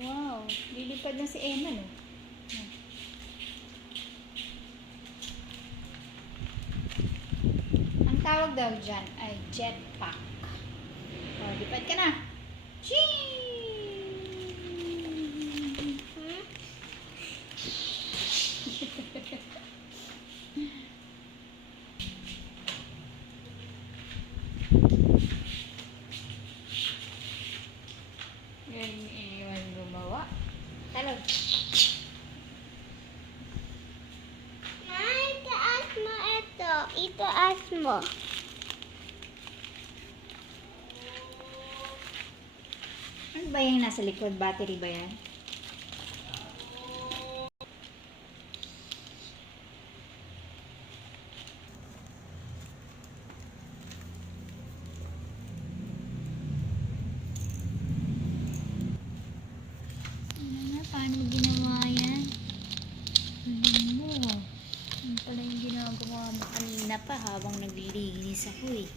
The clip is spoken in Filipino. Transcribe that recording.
Wow, lilipad na si Emma, no? Ang tawag daw dyan ay jetpack. O, lipad ka na. Ching! Yan iniwan gumawa. Talog. Itaas mo ito. Itaas mo. Ano ba yung nasa likod? Battery ba yan? Paano mo ginawa yan? Ano mo? Ano pala yung ginagawa mo kanina pa habang naglilinis ako eh.